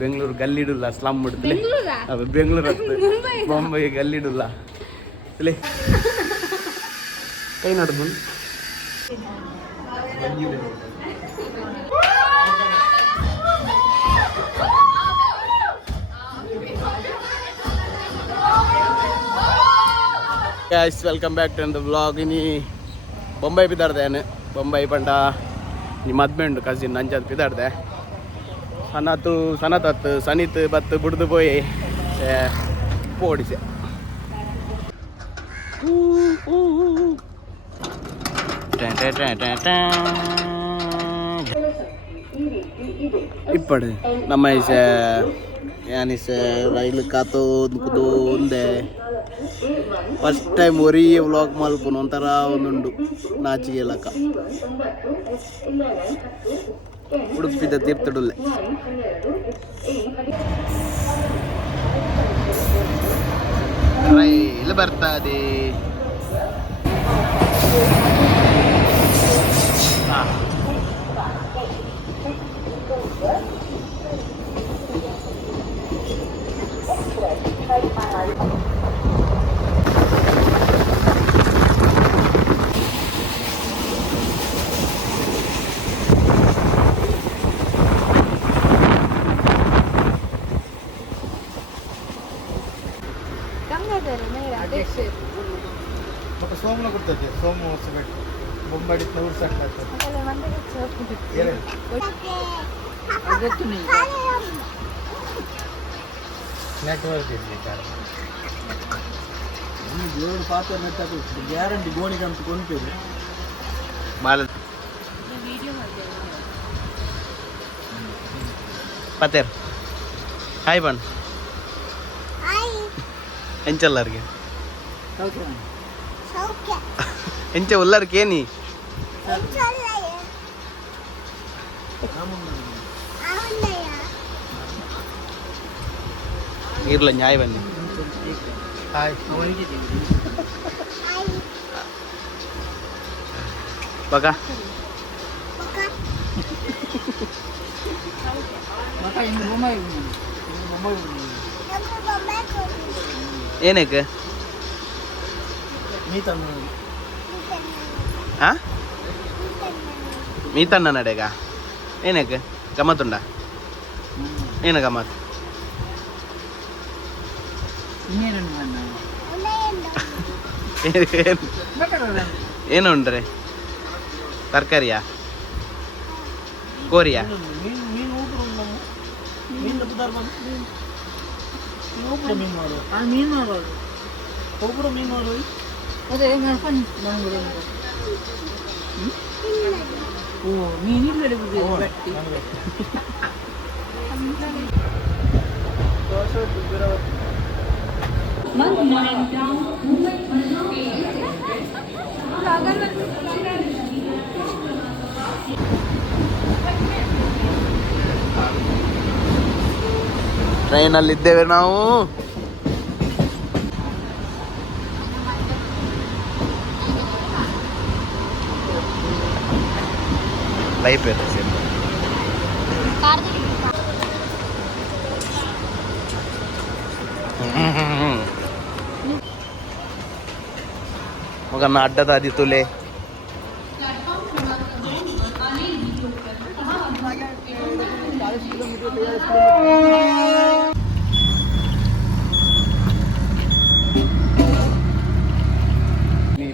Bengaluru ಗಲ್ಲಿಡುಲ್ಲ slum ಬಿಡ್ತಲೆ Bengaluru Bombay ಗಲ್ಲಿಡುಲ್ಲ ಕೈ ನಡ್ದು guys, welcome back to the vlog. Ini Bombay pidarde ane Bombay panda ni madmendu cousin nanjad pidarde sanatat sanit bat bududu boy podise ippadu namma is yanis rail kato kudu unde first time ಒರಿ vlog ಮಲ್ಪುನು ಒಂಥರ ಒಂದುಂಡು ನಾಚಿಗೆ ಲಕ ಉಡುಪಿದ ತೀರ್ಥಡುಲ್ಲೆ rail ಬರ್ತದೆ ಸೋಮನ ಕೊಡ್ತದೆ ಸೋಮ ಹೊಸಬೇಕು ಬೊಂಬಾಡಿ ನೂರು set ಆಗ್ತದೆ network ಇರಲಿ దేవుడు పాత నెట్టు గ్యారంటీ గోణికి అంత కొనిపోయి ಪತೇರ್ ಹಾಯ್ ಬನ್ ಎಂಚಲ್ಲರ್ಗೆ ಎಂಚ ಉಲ್ಲರ್ಗೆ ಏನಿ ಇರ್ಲ ನ್ಯಾಯ ಬನ್ನಿ ಬಗ ಏನಕ್ಕೆ ಮೀತಣ್ಣ ನಡೆಗ ಏನಕ್ಕೆ ಗಮ್ಮತ್ತುಂಡ ಏನು ಗಮ್ಮತ್ ಏನು ಉಂಡ್ರೆ ತರಕಾರಿಯಾ ಕೋರಿಯಾ ಟ್ರೈನಲ್ಲಿದ್ದೇವೆ ನಾವು. ಲೈಫ್ ಇರುತ್ತೆ ಮಗನ ಅಡ್ಡದ ಅದಿತುಲೆ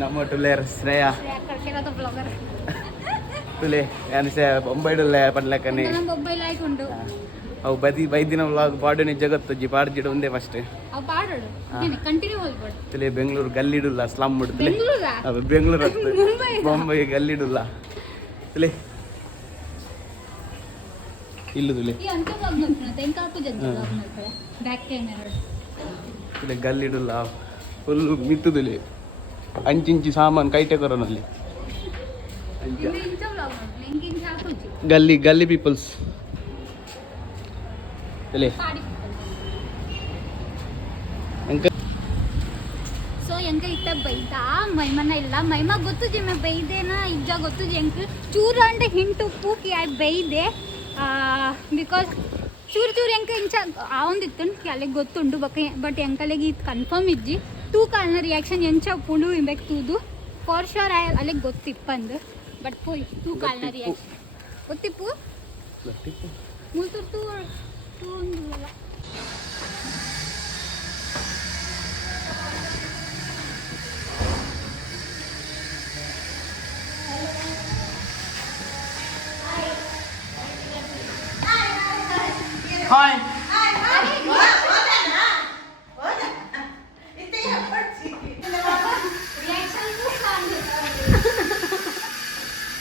ನಮ್ಮ ಟುಲೇರ್ ಶ್ರೇಯ ತುಲೆ ಯಾನಿಸೆ ಬೊಂಬೈ ಡುಲ್ಲೆ ಪಡ್ಲಕ್ಕನೆ ಬೊಂಬೈ ಲೈಕ್ ಉಂಟು ಅವು ಬೈದಿನ ವ್ಲಾಗ್ ಪಾಡನೆ ಜಗತ್ತು ಪಾಡ್ಜಿಡು ಒಂದೇ ಫಸ್ಟ್ ಅವು ಪಾಡೋಡು ಕಂಟಿನ್ಯೂ ಹೋಗ್ಬಿಡು ತುಲೆ ಬೆಂಗಳೂರು ಗಲ್ಲಿಡುಲ್ಲ ಸ್ಲಮ್ ಬಿಡ್ತಲೆ ಅದು ಬೆಂಗಳೂರು ಬೊಂಬೈ ಗಲ್ಲಿಡುಲ್ಲ ತುಲೆ ಇಲ್ಲ ತುಲೆ ತುಲೆ ಗಲ್ಲಿಡುಲ್ಲ ಫುಲ್ಲು ಮಿತ್ತುದುಲೆ ಅಂಚಿಂಚಿ ಸಾಮಾನು ಕೈಟೆಕೊರನಲ್ಲಿ ಗಲ್ಲಿ ಪೀಪಲ್ಸ್ ಸೊ ಎಂಕ ಇತ್ತ ಬೈತಾ ಮೈಮನ ಇಲ್ಲ ಮೈಮ ಗೊತ್ತು ಜಿಮ್ಮೆ ಬೈದೇನ ಇಜ್ಜ ಗೊತ್ತು ಎಂಕ ಚೂರ ಅಂಡೆ ಹಿಂಟು ಪೂಕಿ ಆಯ್ ಬೈದೆ ಬಿಕಾಸ್ ಚೂರು ಚೂರು ಎಂಕ ಇಂಚ ಆವಂದಿತ್ತು ಅಲ್ಲಿಗೆ ಗೊತ್ತುಂಡು ಬಟ್ ಎಂಕಲೆಗೆ ಇದು ಕನ್ಫರ್ಮ್ ಇಜ್ಜಿ ತೂಕಾಲ್ನ ರಿಯಾಕ್ಷನ್ ಎಂಚ ಪುಳು ಇಂಬೇಕು ತೂದು ಫಾರ್ ಶೋರ್ ಅಲ್ಲಿಗೆ ಗೊತ್ತಿಪ್ಪಂದು ಬಟ್ ಪೋಯ್ ತೂಕಾಲ್ನ ರಿಯಾಕ್ಷನ್ ಗೊತ್ತಿಪ್ಪು ಮುಲ್ತೂರು ತೂ ಒಂದಲ್ಲ ಹಾಯ್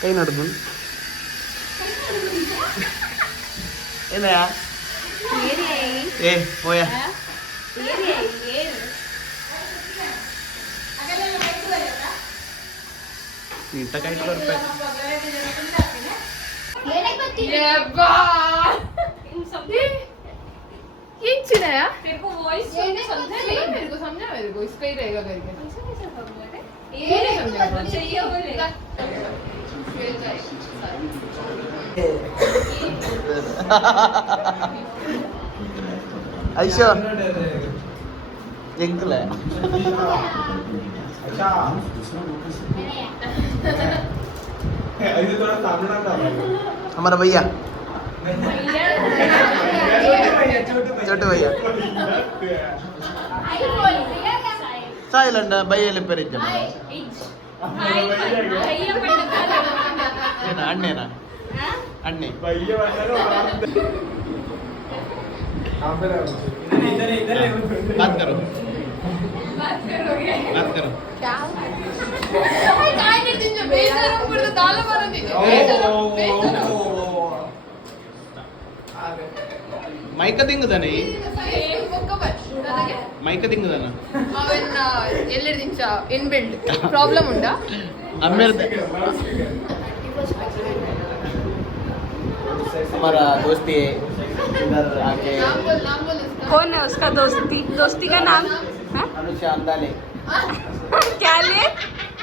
ಕೈ ನೋಡುದು ಏನಯ್ಯ ಏ ಹೋಯ ನೀಟ ಕೈ ರೂಪಾಯಿ ये चिराया तेरे को वॉइस समझा नहीं मेरे को समझा मेरे को इसका ही रहेगा करके ऐसा कैसे समझा ये नहीं समझा चाहिए बोलेगा ಐಶೋ ಎಂಕಲ हमारा भैया छोटे भैया साइलेंट भैया पेर अण्णेना अण्णे बात करो बात करो ಮೈಕ ತಿಂಗದಾನೆ ಮೈಕ ತಿಂಗದಾನ ಎಲ್ಲಿರ್ದಿಂಚ ಇನ್ಬಿಲ್ಡ್ ಪ್ರಾಬ್ಲಮ್ ಉಂಟಾ ಅಮ್ಮೇರ್ದ हमारा दोस्ती है इधर आके कौन है उसका दोस्ती का नाम अनुषा अंदाले क्या ले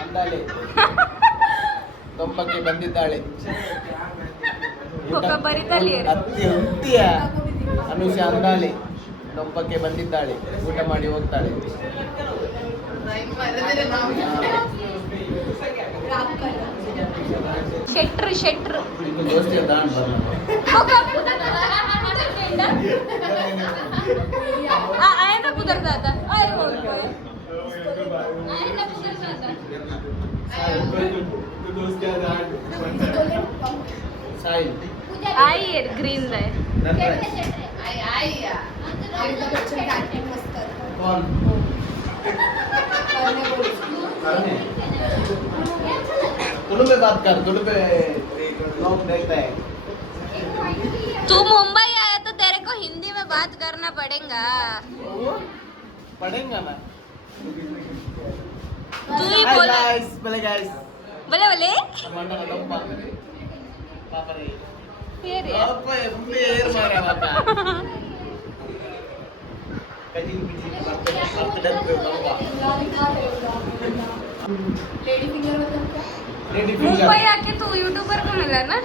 अंदाले ದೊಂಪಕ್ಕೆ ಬಂದಿದ್ದಾಳೆ ಅತ್ತಿ ಹುಟ್ಟಿಯ ಅನುಷಾ ಅಂದಾಳೆ ದೊಂಪಕ್ಕೆ ಬಂದಿದ್ದಾಳೆ ಊಟ ಮಾಡಿ ಹೋಗ್ತಾಳೆ ಶೆಟ್ರ್ ದೋಸ್ತಿ ದಾನ್ आया ना पुदर दादा आए बोल आए ना पुदर दादा साहिल आई है ग्रीन है आई कौन तुम पे बात कर तुम पे लोग देखता है तू मुंबई आया तो तेरे को हिंदी में बात करना पड़ेगा पढ़ेगा ना तू ही बोल गाइस बोले गाइस बोले मंडा ना दम्पा पापा रे फिर पापा मेर मारा बाबा कजी पिजी बात पे दम्पा लेडी फिंगर मतलब क्या रेडी फिंगर मुंबई आके तू यूट्यूबर को मिला ना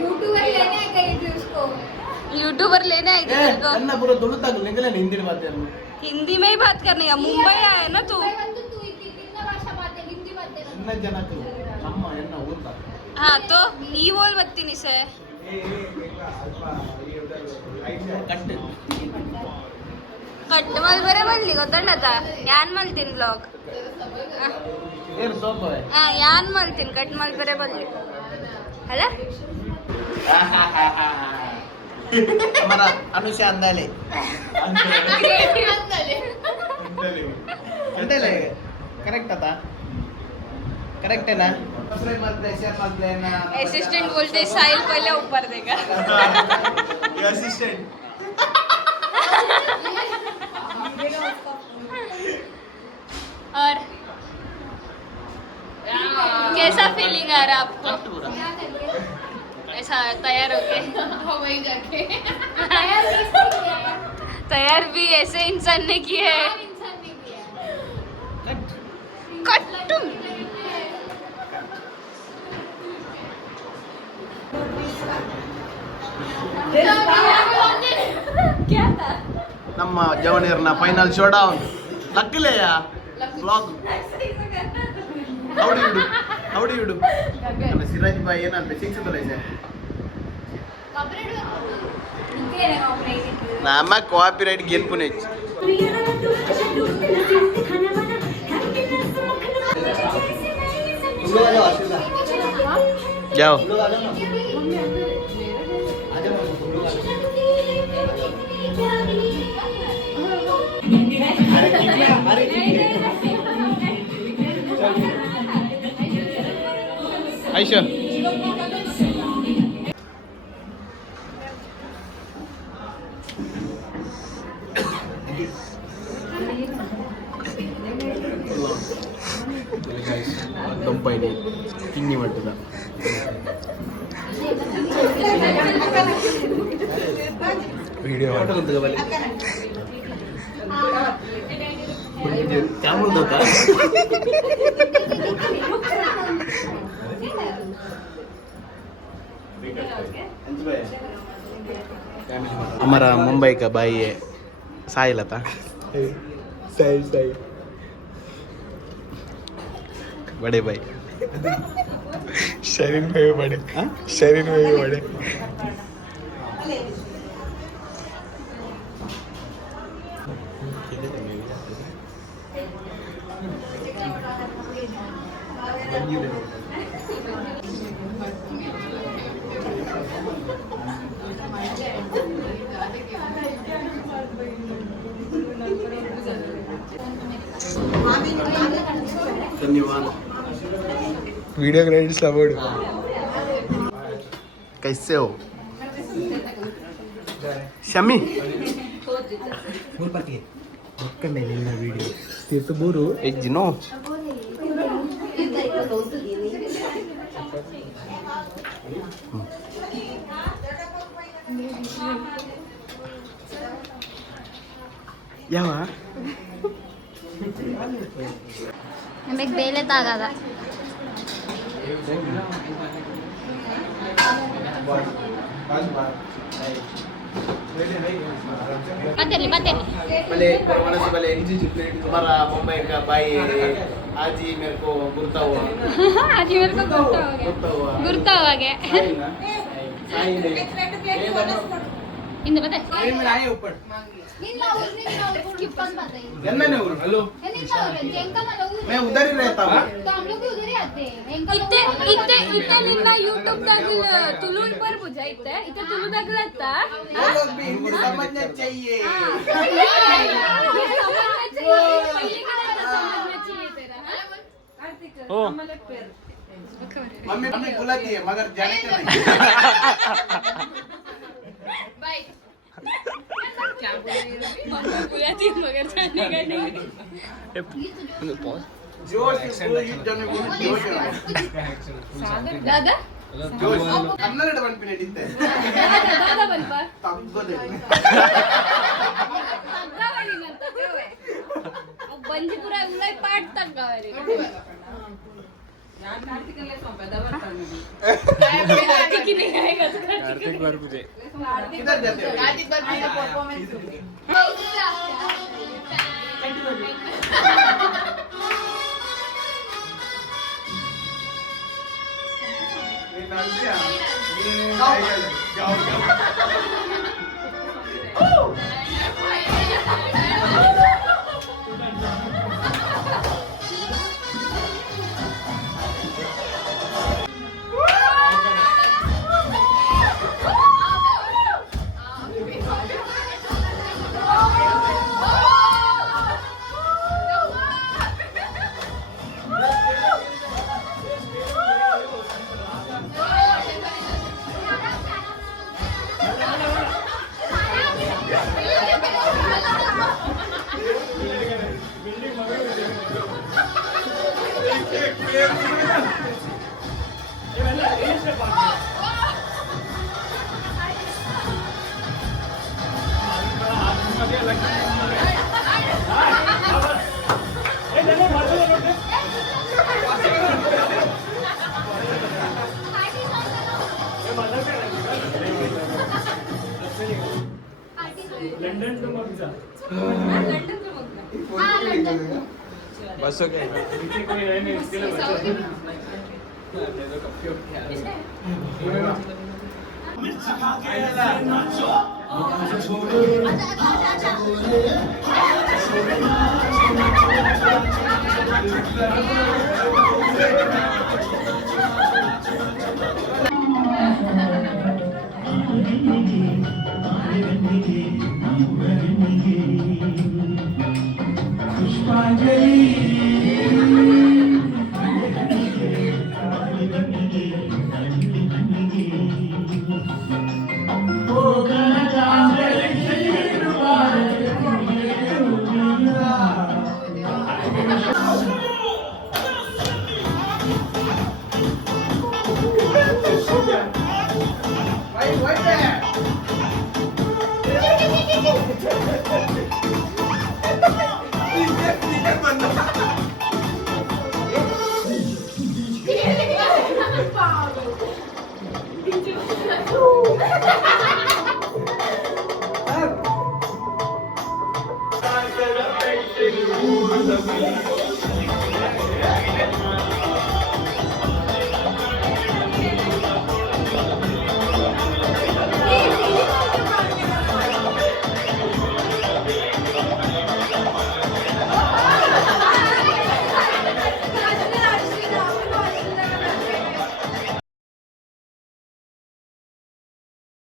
यूट्यूबर लेने आई गई थी उसको यूट्यूबर लेने आई थी तेरे को अन्ना पूरा तुलु तक निकले हिंदी में बात करनी हिंदी में ही बात करनी है मुंबई आया ना तू तू कितना भाषा बात है हिंदी बात है ಎನ್ನ ಜನಕ್ಕರು ನಮ್ಮ ಎನ್ನ ಊತ हाँ तो ई बोल बत्ती से ಕಟ್ಟು ಕಟ್ ಮಲ್ಬರೆ ಬರ್ಲಿ ಗೊತ್ತಂಡತ ಯಾನ್ ಮಲ್ತೀನಿ ಬ್ಲಾಗ್ ಏನು ಸೋಪ ಯಾನ್ ಮಲ್ತೀನಿ ಕಟ್ ಮಲ್ಬರೆ ಬರ್ಲಿ ಅಲ್ಲ हमारा अनुषा अंदाले अंदाले करेक्ट था करेक्ट है ना असिस्टेंट बोलते साहिल पहले ऊपर देगा ये असिस्टेंट और कैसा फीलिंग आ रहा आपको ऐसा तैयार होके वही जाके तैयार भी ऐसे इंसान ने की है इंसान नहीं किया कट्टू ನಮ್ಮ ಜವನಿಯರ್ನ ಫೈನಲ್ ಶೋ ಡೌನ್ ಲಕ್ಕಿಲೆಯ ಬ್ಲಾಗ್ ಹೌಡಿ ಬಿಡು ನಮ್ಮ ಸಿರಾಜ್ ಬಾಯ್ ಏನಂತ ಶಿಕ್ಷಿತಲ್ಲ ಸರ್ ನಮ್ಮ ಕಾಪಿ ರೈಟ್ ಗೆಲ್ಪುನೆ जाओ Ayesha Dhompa ini tinggi banget dah. Video apa? Untuk kembali. Kamu tuh kan? हमारा मुंबई का भाई है साहिल था साहिल बड़े भाई शरीर में भी बड़े शरीर में भी बड़े धन्यवाद वीडियो क्रेडिट्स अवार्ड कैसे हो शमी बोल पाती है करने लेना वीडियो तेरे तो बोरो एक जिनो यावा ನಮಗೆ ಬೇಲೆ ತಾಗದ भले कोरोना से भले हमारा मुंबई का भाई आज ही मेरे को गुर्ता हुआ आज मेरे को गुर्ता हुआ गया ಇಂದ ಬತ್ತೆ ऊपर ನಿನ್ನ ಸ್ಕಿಪ್ ಅಂತ हेलो मैं उधर ही रहता हूँ तो हम लोग भी उधर ही आते हैं इतने ನಿನ್ನ ಯೂಟ್ಯೂಬ್ ದಾಗ ತುಳುನ್ पर बुझा इतने तुलु दागलता वो लोग भी हिंदी समझना चाहिए समझना चाहिए तेरा ओ मम्मी बुलाती है मगर जाने का नहीं बाय क्या बुलाती है मगर जाने का नहीं जोश दादा जोश ಕನ್ನಡ ಬಂದ್ಬಿಟ್ಟು ನಡೀತೆ दादा ಬಲ್ಪ ತಗ್ಗದೆ ಬಂಜಿಪುರ ಉಳ್ಳಾಯಿ ಪಾಟ್ ತಗ್ಗಾವೆ कार्तिक ही नहीं आएगा तो कार्तिक बार मुझे किधर जाते हो कार्तिक बार मेरा परफॉर्मेंस बस हो गया